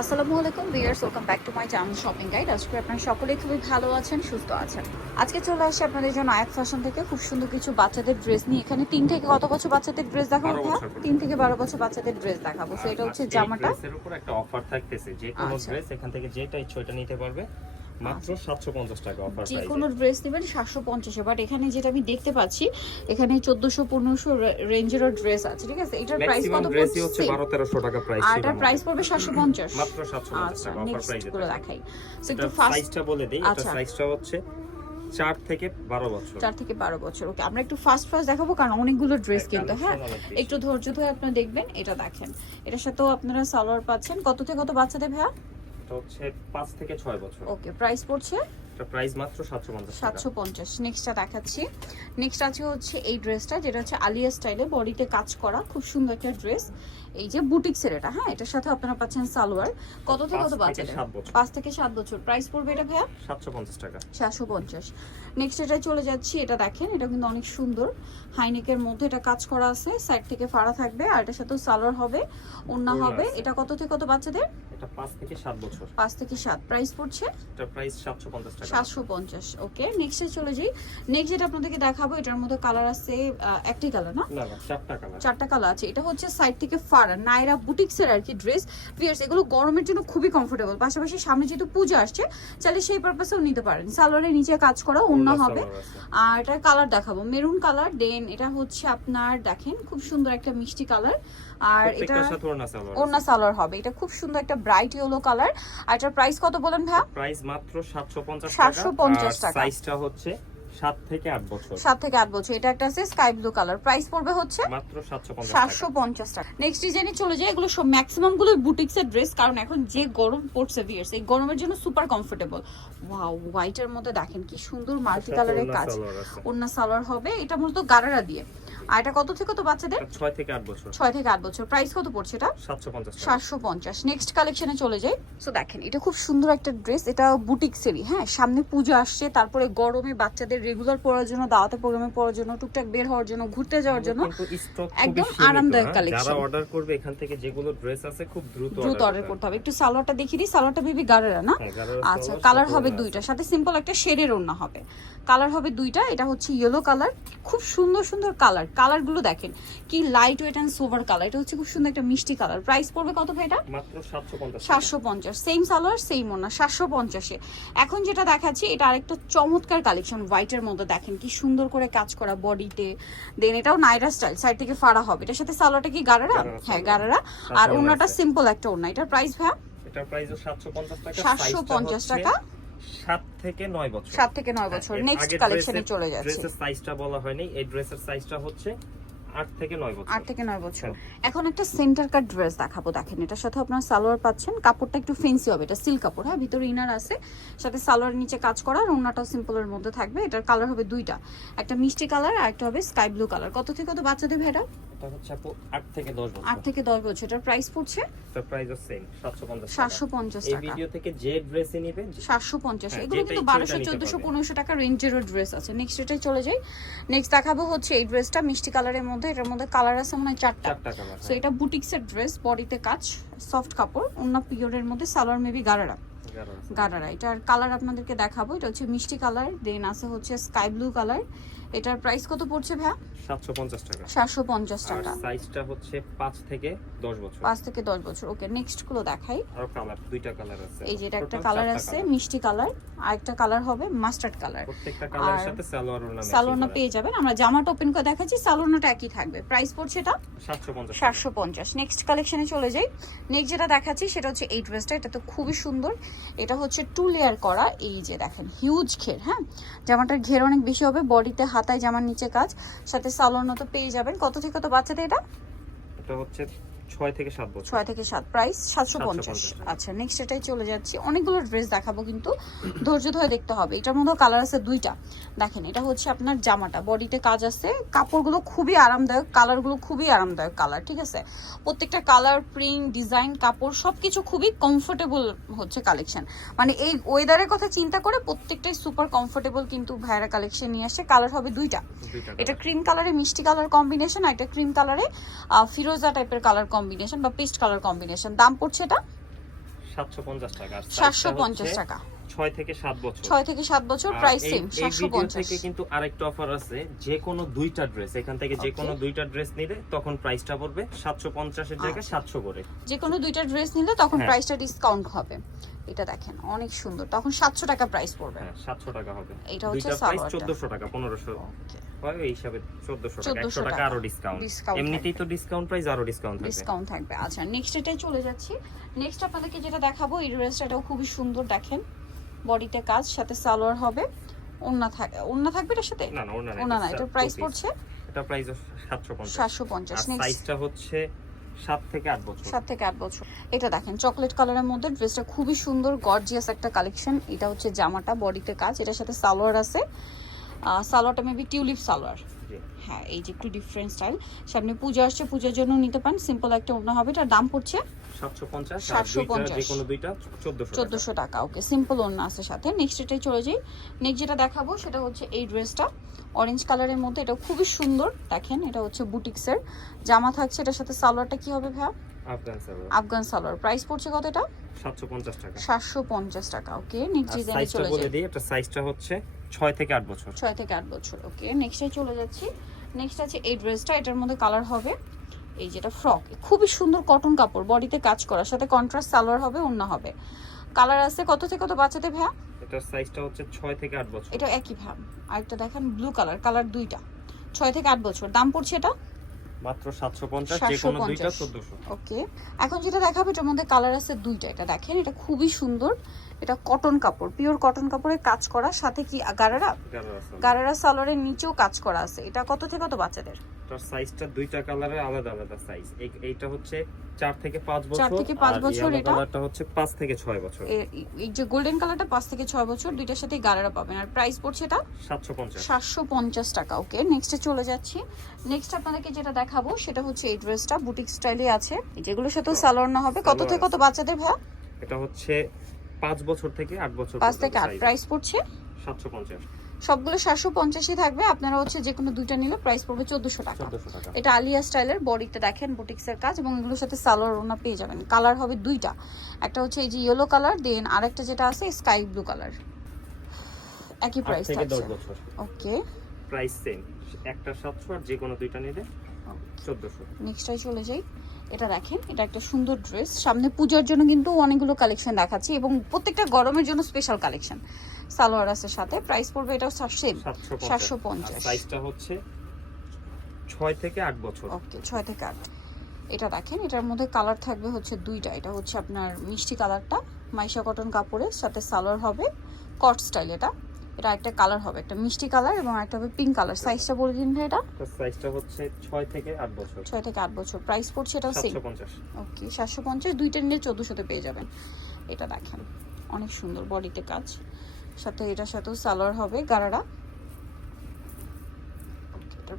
আসসালামু আলাইকুম viewers welcome back to my channel shopping guide. আজকে আপনারা সকলেই খুবই ভালো আছেন সুস্থ আছেন। আজকে চলে আসছে আপনাদের জন্য আয়াত ফ্যাশন থেকে। খুব সুন্দর কিছু বাচ্চাদের ড্রেস নিয়ে। এখানে তিন থেকে কত বছর বাচ্চাদের ড্রেস দেখাবো। তিন থেকে বারো বছর বাচ্চাদের ড্রেস দেখাবো। সেটা এটা হচ্ছে জামাটা। এর উপর একটা অফার থাকতেছে। যে কোনো আচ্ছা। ড্রেস এখান থেকে যেটা ইচ্ছা ওটা নিতে পারবে। মাত্র 750 টাকা অফার যে প্রাইসে কোনো ড্রেস নেবেন সাতশো পঞ্চাশে বাট এখানে যেটা আমি দেখতে পাচ্ছি এখানে চোদ্দশো পনেরোশো রেঞ্জেরও ড্রেস আছে ঠিক আছে? এটার প্রাইস কত ড্রেসই হচ্ছে 12 1300 টাকা প্রাইস আর এটার প্রাইস পড়বে সাতশো পঞ্চাশ। মাত্র 750 আচ্ছা টাকা অফার প্রাইসে গুলো দেখাই। সো একটু সাইজটা বলে দেই এটা আচ্ছা। সাইজটা হচ্ছে 4 থেকে 12 বছর। থেকে বারো বছর ওকে আমরা একটু ফাস্ট ফাস্ট দেখাবো কারণ অনেকগুলো ড্রেস হ্যাঁ, কিন্তু হ্যাঁ। একটু ধৈর্য ধরে আপনারা দেখবেন এটা দেখেন। এটার সাথেও আপনারা সালোয়ার পাচ্ছেন। কত থেকে কত বাচ্চাদের ভাইয়া? এটা হচ্ছে 5 থেকে 6 বছর। ওকে প্রাইস পড়ছে? এটা প্রাইস মাত্র 750 টাকা। সাতশো পঞ্চাশ। নেক্সটটা দেখাচ্ছি। নেক্সট আছে হচ্ছে এই ড্রেসটা যেটা হচ্ছে আলিয়া স্টাইলে বডিতে কাজ করা। খুব সুন্দর একটা ড্রেস এই যে বুটিক্সের এটা হ্যাঁ? এটার সাথে আপনারা পাচ্ছেন সালোয়ার। কত থেকে কত বাচ্চাদের পাঁচ থেকে সাত বছর। প্রাইস পড়বে এটা ভাইয়া? 750 টাকা। সাতশো পঞ্চাশ। নেক্সট এটা চলে যাচ্ছি। এটা দেখেন এটা কিন্তু অনেক সুন্দর। হাইনেকের মধ্যে এটা কাজ করা আছে। সাইড থেকে ফাড়া থাকবে। আর এটার সাথেও সালোয়ার হবে। ওন্না হবে। এটা কত থেকে কত বাচ্চাদের? এটা 5 থেকে 7 বছর। পাঁচ থেকে সাত। প্রাইস পড়ছে? এটা প্রাইস 750 টাকা। সাতশো পঞ্চাশ ওকে নেক্সটে চলে যাই। নেক্সট যেটা আপনাদেরকে দেখাবো এটার মধ্যে কালার আছে আহ, একটাই কালার না? না না 4 টাকা না চারটা কালার আছে। এটা হচ্ছে সাইড থেকে ফাড়া নাইরা বুটিক্সের আর কি ড্রেস ভিয়ার্স এগুলো গরমের জন্য খুবই কমফোর্টেবল পাশাপাশি সামনে যেহেতু পূজা আসছে চাইলে সেই পারপাসেও নিতে পারেন। সালোয়ারের নিচে কাজ করা অন্য হবে। আর এটার কালার দেখাবো। মেরুন কালার দেন এটা হচ্ছে আপনার দেখেন খুব সুন্দর একটা মিষ্টি কালার আর এটা ওড়না সালোয়ার হবে। এটা খুব সুন্দর একটা ব্রাইট ইয়েলো কালার আর এটার প্রাইস কত বলেন ভাই প্রাইস মাত্র 750 750 টাকা। সাইজটা হচ্ছে 7 থেকে 8 বছর। সাত থেকে আট বছর। এটা একটা আছে স্কাই ব্লু কালার। প্রাইস পড়বে হচ্ছে মাত্র 750 টাকা। নেক্সট ডিজাইনে চলে যায় এগুলো সব ম্যাক্সিমামগুলো বুটিক্সের ড্রেস কারণ এখন যে গরম পড়ছে ভিয়ার্স এই গরমের জন্য সুপার কমফোর্টেবল ওয়াও হোয়াইটের মধ্যে দেখেন কি সুন্দর মাল্টি কালারের কাজ। অন্য সালোয়ার হবে। এটা মূলত গারারা দিয়ে। আর এটা কত থেকে কত বাচ্চাদের? 6 থেকে 8 বছর। ছয় থেকে আট বছর। প্রাইস কত পড়ছে এটা? 750 টাকা। সাতশো পঞ্চাশ। নেক্সট কালেকশনে চলে যাই। সো দেখেন এটা খুব সুন্দর একটা ড্রেস এটা বুটিক্সেরই হ্যাঁ? সামনে পুজো আসছে তারপরে গরমে বাচ্চাদের রেগুলার পরার জন্য দাওয়াতে প্রোগ্রামে পরার জন্য টুকটাক বের হওয়ার জন্য ঘুরতে যাওয়ার জন্য একদম আরামদায়ক হ্যাঁ? collection। যারা অর্ডার করবে এখান থেকে যেগুলো ড্রেস আছে খুব দ্রুত দ্রুত অর্ডার করতে হবে। একটু সালোয়ারটা দেখিয়ে দিই। সালোয়ারটা বেবি গারেরা না? হ্যাঁ, আচ্ছা কালার হবে ওড়না দুইটা। সাথে সিম্পল একটা শেডের ওড়না হবে। কালার হবে দুইটা এটা হচ্ছে ইয়েলো কালার খুব সুন্দর সুন্দর কালার কালারগুলো দেখেন কি light weight and sober colour এটা হচ্ছে খুব সুন্দর একটা মিষ্টি কালার প্রাইস পড়বে কত ভাই এটা? মাত্র 750 টাকা। সাতশো পঞ্চাশ। সেম সালোয়ার সেম ওনা সাতশো পঞ্চাশে। এখন যেটা দেখাচ্ছি এটা আরেকটা চমৎকার কালেকশন হোয়াইটের মতো দেখেন কি সুন্দর করে কাজ করা বডিতে দেন এটাও নাইরা স্টাইল সাইড থেকে ফাড়া হবে। এটার সাথে সালোয়ারটা কি গারারা? হ্যাঁ গাড়ারা আর ওড়না ওনাটা সিম্পল একটা ওনা এটার প্রাইস ভাইয়া? এটার প্রাইস 750 টাকা 750 টাকা। সাত 7 থেকে 9 বছর। সাত থেকে নয় বছর। হ্যাঁ, নেক্সট আগের কালেকশনে চলে যাচ্ছে ড্রেসের সাইজটা বলা হয়নি এই ড্রেসের সাইজটা হচ্ছে 8 থেকে 9 বছর। 8 থেকে 9 বছর। এখন একটা সেন্টার কাট ড্রেস দেখাবো দেখেন। এটার সাথে আপনার সালোয়ার পাচ্ছেন কাপড়টা একটু ফেন্সি হবে এটা সিল্ক কাপড় হ্যাঁ? ভিতরে ইনার আছে সাথে সালোয়ার নিচে কাজ করা আর ওন্নাটাও সিম্পলের মধ্যে থাকবে। এটার কালার হবে দুইটা একটা মিষ্টি কালার আর একটা হবে স্কাই ব্লু কালার কত থেকে কত বাচ্চাদের ভেড়া এটা হচ্ছে আপু 8 থেকে 10 বছর। আট থেকে দশ বছর। এটার প্রাইস পড়ছে? এটার প্রাইসও সেম 750 টাকা। এই ভিডিও থেকে যে ড্রেসই নিবে সাতশো পঞ্চাশ। হ্যাঁ, এগুলো কিন্তু টাকা রেঞ্জেরও ড্রেস আছে। নেক্সট এটাই চলে যাই। নেক্সট দেখাবো হচ্ছে এই ড্রেসটা মিষ্টি কালারের মধ্যে। এটার মধ্যে কালার আছে মানে চারটা। 4 টাকা সো এটা বুটিক্সের ড্রেস বডিতে কাজ সফট কাপড় অন্য পিওরের মধ্যে সালোয়ার মেবি গারারা। গারারা এটার কালার আপনাদেরকে দেখাবো এটা হচ্ছে মিষ্টি কালার দেন আছে হচ্ছে স্কাই ব্লু কালার এটার প্রাইস কত পড়ছে ভাইয়া? 750 টাকা। সাতশো পঞ্চাশ আর টাকা। সাইজটা হচ্ছে 5 থেকে 10 বছর। পাঁচ থেকে দশ বছর ওকে নেক্সটগুলো দেখাই। আর কালার দুইটা কালার আছে। এই যে এটা একটা কালার আছে মিষ্টি কালার আর একটা কালার হবে মাস্টার্ড কালার প্রত্যেকটা কালারের সাথে সালোয়ার ওড়না সালোনা পেয়ে যাবেন আমরা জামাটা ওপেন করে দেখাচ্ছি সালোনাটা একই থাকবে। প্রাইস পড়ছে এটা? 750 টাকা। সাতশো পঞ্চাশ। নেক্সট কালেকশনে চলে যাই। নেক্সট যেটা দেখাচ্ছি সেটা হচ্ছে এই ড্রেসটা এটা তো খুবই সুন্দর। এটা হচ্ছে টু লেয়ার করা, এই যে দেখেন হিউজ ঘের হ্যাঁ? জামাটার ঘের অনেক বেশি হবে বডিতে হাতায় জামার নিচে কাজ, সাথে সালোয়ার তো পেয়ে যাবেন। কত থেকে কত বাচ্চাদের এটা? এটা হচ্ছে 6 থেকে 7 বছর। ছয় থেকে সাত প্রাইস সাতশো পঞ্চাশ। আচ্ছা নেক্সট এটাই চলে যাচ্ছি। অনেকগুলো ড্রেস দেখাবো কিন্তু ধৈর্য ধরে দেখতে হবে। এটার মধ্যে কালার আছে দুইটা। দেখেন এটা হচ্ছে আপনার জামাটা। বডিতে কাজ আছে। কাপড়গুলো খুবই আরামদায়ক কালারগুলো খুবই আরামদায়ক কালার ঠিক আছে? প্রত্যেকটা কালার প্রিন্ট ডিজাইন কাপড় সবকিছু খুবই কমফোর্টেবল হচ্ছে কালেকশন মানে এই ওয়েদারের কথা চিন্তা করে প্রত্যেকটাই সুপার কমফোর্টেবল কিন্তু ভাইরা কালেকশন নিয়ে আসে। কালার হবে দুইটা। দুইটা এটা ক্রিম কালারে মিষ্টি কালার কম্বিনেশন আর এটা ক্রিম কালারে ফিরোজা টাইপের কালার কম্বিনেশন বা পেস্ট কালার কম্বিনেশন দাম পড়ছে এটা? সাতশো পঞ্চাশ টাকা। আর সাতশো size টা পঞ্চাশ হচ্ছে টাকা। ছয় থেকে বছর। থেকে বছর প্রাইস সেম থেকে কিন্তু আরেকটা অফার আছে যে কোনো দুইটা ড্রেস এখান থেকে যে কোনো দুইটা ড্রেস নিলে তখন প্রাইসটা পড়বে সাতশো পঞ্চাশের জায়গায় আচ্ছা। সাতশো করে। যে কোনো দুইটা ড্রেস নিলে তখন হ্যাঁ। প্রাইসটা ডিসকাউন্ট হবে। এটা দেখেন অনেক সুন্দর। তখন সাতশো টাকা প্রাইস পড়বে। হ্যাঁ সাতশো টাকা হবে। এটা হচ্ছে দুইটা প্রাইস সালোয়ারটা। চোদ্দশো টাকা পনেরোশো. হয় এই হিসাবে চোদ্দশো টাকা 1400 টাকা টাকা। আরও ডিসকাউন্ট এমনিতেই তো ডিসকাউন্ট প্রাইস আরও ডিসকাউন্ট থাকবে। ডিসকাউন্ট থাকবে। আচ্ছা নেক্সট এটাই চলে যাচ্ছি। নেক্সট আপনাদেরকে যেটা দেখাবো এই খুবই সুন্দর দেখেন। বডিতে কাজ সাথে সালোয়ার হবে। ওন্না থাকে ওন্না থাকবে এটার সাথে? না না না ওন্না না এটা প্রাইস পড়ছে? এটা প্রাইস নেক্সট সাইজটা হচ্ছে সাত থেকে আট বছর। সাত থেকে আট বছর। এটা দেখেন চকলেট কালারের মধ্যে ড্রেসটা খুবই সুন্দর গর্জিয়াস একটা কালেকশন এটা হচ্ছে জামাটা বডিতে কাজ। এটার সাথে সালোয়ার আছে। সালোয়ারটা মেবি টিউলিপ সালোয়ার। হ্যাঁ এই যে একটু ডিফারেন্ট স্টাইল সামনে পুজো আসছে পুজোর জন্য নিতে পারেন। সিম্পল একটা অন্য হবে। এটার দাম পড়ছে 750 চোদ্দশো টাকা। ওকে সিম্পল অন্য আছে সাথে। নেক্সট এটাই চলে যাই। নেক্সট যেটা দেখাবো সেটা হচ্ছে এই ড্রেসটা অরেঞ্জ কালারের মধ্যে এটা খুবই সুন্দর। দেখেন এটা হচ্ছে বুটিক্সের জামা থাকছে এটার সাথে সালোয়ারটা কি হবে ভাইয়া? আফগান সালোয়ার। প্রাইস পড়ছে কত এটা? সাতশো পঞ্চাশ টাকা। সাতশো পঞ্চাশ টাকা ওকে নেক্সট ডিজাইনে সাইজটা চলে বলে যাই। দিই এটা সাইজটা হচ্ছে ছয় থেকে আট বছর। ছয় থেকে আট বছর ওকে। নেক্সটে চলে যাচ্ছি। নেক্সট আছে এই ড্রেসটা এটার মধ্যে কালার হবে এই যেটা ফ্রক খুবই সুন্দর কটন কাপড় বডিতে কাজ করার সাথে কন্ট্রাস্ট সালোয়ার হবে অন্য হবে। কালার আছে কত থেকে কত বাচ্চাতে ভ্যা এটার সাইজটা হচ্ছে ছয় থেকে আট বছর। এটা একই ভ্যা আরেকটা দেখেন ব্লু কালার কালার দুইটা। ছয় থেকে আট বছর। দাম পড়ছে এটা? মাত্র সাতশো পঞ্চাশ যে কোনো দুইটা 1400 ওকে। এখন যেটা দেখাবো এটার মধ্যে কালার আছে দুইটা এটা দেখেন এটা খুবই সুন্দর। এটা কটন কাপড় পিওর কটন কাপড়ের কাজ করা সাথে কি গারারা? গারারা সালোয়ারের নিচেও কাজ করা আছে। এটা কত থেকে কত বাচ্চাদের? তার সাইজটা দুইটা কালারের আলাদা আলাদা সাইজ এইটা হচ্ছে চার থেকে পাঁচ বছর থেকে পাঁচ বছর এটা? কালারটা হচ্ছে পাঁচ থেকে ছয় বছর। এই যে গোল্ডেন কালারটা পাঁচ থেকে ছয় বছর দুইটার সাথে গারারা পাবেন। আর প্রাইস পড়ছে এটা সাতশো পঞ্চাশ। সাতশো পঞ্চাশ টাকা ওকে নেক্সটে চলে যাচ্ছি। নেক্সট আপনাদেরকে যেটা দেখাবো সেটা হচ্ছে এই ড্রেসটা বুটিক স্টাইলে আছে। যেগুলোর সাথেও সালোয়ার না হবে। কত থেকে কত বাচ্চাদের ভাই? এটা হচ্ছে পাঁচ বছর থেকে আট বছর পাঁচ থেকে আট। প্রাইস পড়ছে? সাতশো পঞ্চাশ। সবগুলো সাতশো পঞ্চাশই থাকবে। আপনারা হচ্ছে যে কোনো দুইটা নিলে প্রাইস পড়বে চোদ্দশো টাকা। এটা আলিয়া স্টাইলের বডিটা দেখেন বুটিক্সের কাজ এবং এগুলোর সাথে সালোয়ার ওনা পেয়ে যাবেন। কালার হবে দুইটা। একটা হচ্ছে এই যে ইয়েলো কালার দেন আরেকটা যেটা আছে স্কাই ব্লু কালার একই প্রাইস থাকছে। ওকে প্রাইস সেম একটা সাতশো আর যে কোনো দুইটা নিলে নেক্সটটাই চলে যাই। এটা দেখেন এটা একটা সুন্দর ড্রেস সামনে পূজার জন্য কিন্তু অনেকগুলো কালেকশন দেখাচ্ছি এবং প্রত্যেকটা গরমের জন্য স্পেশাল কালেকশন সালোয়ার আছে সাথে প্রাইস পড়বে এটাও সেম সাতশো পঞ্চাশ। সাইজটা হচ্ছে ছয় থেকে আট বছর। ওকে ছয় থেকে আট। এটা দেখেন এটার মধ্যে কালার থাকবে হচ্ছে দুইটা। এটা হচ্ছে আপনার মিষ্টি কালারটা মাইশা কটন কাপড়ের সাথে সালোয়ার হবে কট স্টাইল এটা। এটা একটা কালার হবে একটা মিষ্টি কালার এবং একটা হবে পিঙ্ক কালার সাইজটা বলে দিন ভাই এটা। সাইজটা হচ্ছে 6 থেকে 8 বছর। 6 থেকে 8 বছর। প্রাইস পড়ছে এটাও সেম সাতশো পঞ্চাশ। ওকে সাতশো পঞ্চাশ দুইটা নিলে 1400 তে পেয়ে যাবেন। এটা দেখেন অনেক সুন্দর বডিতে কাজ। সাথে এটার সাথেও সালোয়ার হবে গারারা।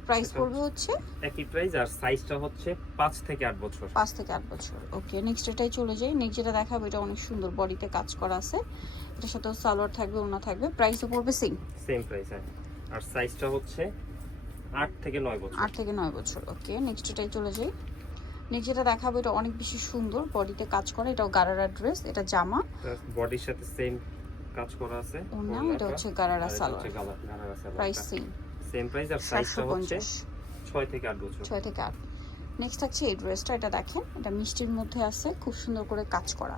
প্রাইস পড়বে হচ্ছে? একই প্রাইস আর সাইজটা হচ্ছে পাঁচ থেকে আট বছর। পাঁচ থেকে আট বছর। ওকে নেক্সট এটাই চলে যাই। নেক্সট যেটা দেখাবো এটা অনেক সুন্দর বডিতে কাজ করা আছে। এটার সাথেও সালোয়ার থাকবে ওনা থাকবে। প্রাইসও পড়বে সেম সেম প্রাইস আর সাইজটা হচ্ছে আট থেকে নয় বছর। আট থেকে নয় বছর। ওকে নেক্সট এটাই চলে যাই। নেক্সট যেটা দেখাবো এটা অনেক বেশি সুন্দর বডিতে কাজ করে। এটাও গারারা ড্রেস এটা জামা। বডির সাথে সেম কাজ করা আছে। ওনা এটা হচ্ছে gharara salwar. Price same same price আর সাইজটা হচ্ছে থেকে আট বছর। ছয় থেকে আট। নেক্সট থাকছে এই ড্রেসটা এটা দেখেন এটা মিষ্টির মধ্যে আছে খুব সুন্দর করে কাজ করা।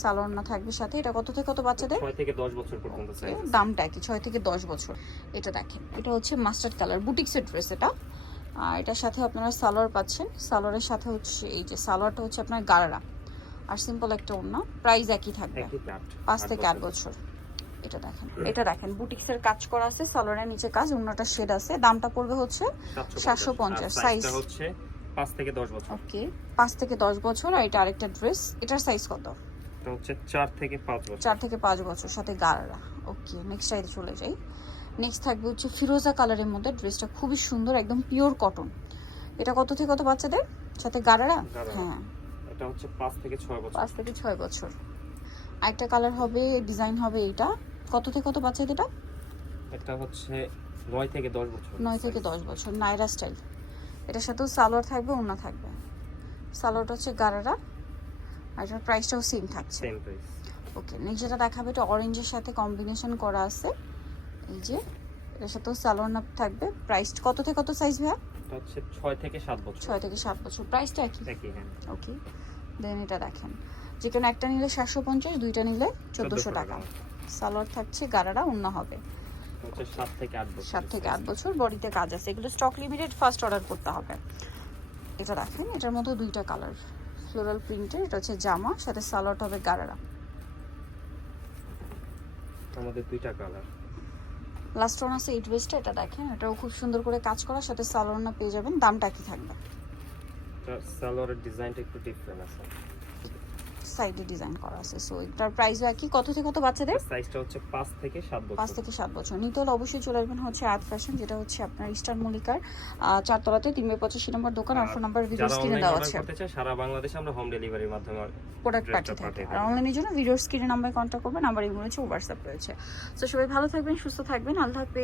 সালোয়ার না থাকবে সাথে এটা কত থেকে কত বাচ্চাদের? ছয় থেকে দশ বছর পর্যন্ত সাইজ দামটা কি থেকে দশ বছর। এটা দেখেন এটা হচ্ছে মাস্টার্ড কালার বুটিক্সের ড্রেস এটা। আর এটার সাথে আপনারা সালোয়ার পাচ্ছেন। সালোয়ারের সাথে হচ্ছে এই যে সালোয়ারটা হচ্ছে আপনার গারারা আর সিম্পল একটা ওড়না প্রাইস একই থাকবে। পাঁচ থেকে আট বছর। এটা দেখেন। এটা দেখেন বুটিক্সের কাজ করা আছে সালোয়ারের নিচে কাজ অন্যটা শেড আছে। দামটা পড়বে হচ্ছে 750 সাইজটা size। হচ্ছে পাঁচ থেকে দশ বছর। ওকে পাঁচ থেকে দশ বছর আর এটা আরেকটা ড্রেস এটার সাইজ কত? এটা হচ্ছে চার থেকে পাঁচ বছর। চার থেকে পাঁচ বছর সাথে গারারা ওকে নেক্সট সাইডে চলে যাই। নেক্সট থাকবে হচ্ছে ফিরোজা কালারের মধ্যে ড্রেসটা খুবই সুন্দর একদম পিওর কটন এটা কত থেকে কত বাচ্চাদের? সাথে গারারা। হ্যাঁ। এটা হচ্ছে পাঁচ থেকে ছয় বছর। পাঁচ থেকে ছয় বছর। আরেকটা কালার হবে ডিজাইন হবে এটা কত থেকে কত বাচ্চাদের এটা এটা হচ্ছে নয় থেকে দশ বছর। নয় থেকে দশ বছর নাইরা স্টাইল। এটার সাথেও সালোয়ার থাকবে ওনা থাকবে। সালোয়ারটা হচ্ছে গারারা আর এটার প্রাইসটাও সেম থাকছে। ওকে নেক্সট যেটা দেখাবে এটা অরেঞ্জের সাথে কম্বিনেশন করা আছে। এই যে এর সাথেও সালোয়ার নাপ থাকবে প্রাইস কত থেকে কত সাইজ ভাইয়া? এটা হচ্ছে ছয় থেকে সাত বছর। ছয় থেকে সাত বছর প্রাইসটা কি একই হ্যাঁ। ওকে দেন এটা দেখেন। যে কোনো একটা নিলে সাতশো পঞ্চাশ দুইটা নিলে চোদ্দোশো টাকা। সালোয়ার থাকছে গারারা অন্য হবে। সাত থেকে আট বছর বডিতে কাজ আছে। এগুলো স্টক লিমিটেড ফার্স্ট অর্ডার করতে হবে। এটা দেখেন এটার মধ্যে দুইটা কালার ফ্লোরাল প্রিন্টের এটা হচ্ছে জামা সাথে সালোয়ারটা হবে গারারা আমাদের দুইটা কালার লাস্ট ওয়ান আছে এইট ওয়েস্টটা এটা দেখেন এটাও খুব সুন্দর করে কাজ করা সাথে সালোয়ার না পেয়ে যাবেন দামটা কি থাকবে। সালোয়ারের ডিজাইনটা একটু ডিফারেন্ট আছে। সাইডে ডিজাইন করা আছে। সো এটার প্রাইস একই। কত থেকে কত বাচ্চাদের? সাইজটা হচ্ছে পাঁচ থেকে সাত পাঁচ বছর থেকে সাত বছর। নিতে হলে অবশ্যই চলে আসবেন হচ্ছে আর্ট ফ্যাশন যেটা হচ্ছে আপনার ইস্টার মল্লিকার চারতলাতে তিন বাই পঁচাশি নম্বর দোকান আর ফোন নাম্বার ভিডিও স্ক্রিনে দেওয়া আছে। সারা বাংলাদেশে আমরা হোম ডেলিভারির মাধ্যমে প্রোডাক্ট পাঠিয়ে থাকে। আর। অনলাইনের জন্য ভিডিও স্ক্রিনে নাম্বারে কন্ট্যাক্ট করবেন নাম্বার এগুলো হচ্ছে হোয়াটসঅ্যাপ রয়েছে। সো সবাই ভালো থাকবেন সুস্থ থাকবেন। আল্লাহ হাফেজ।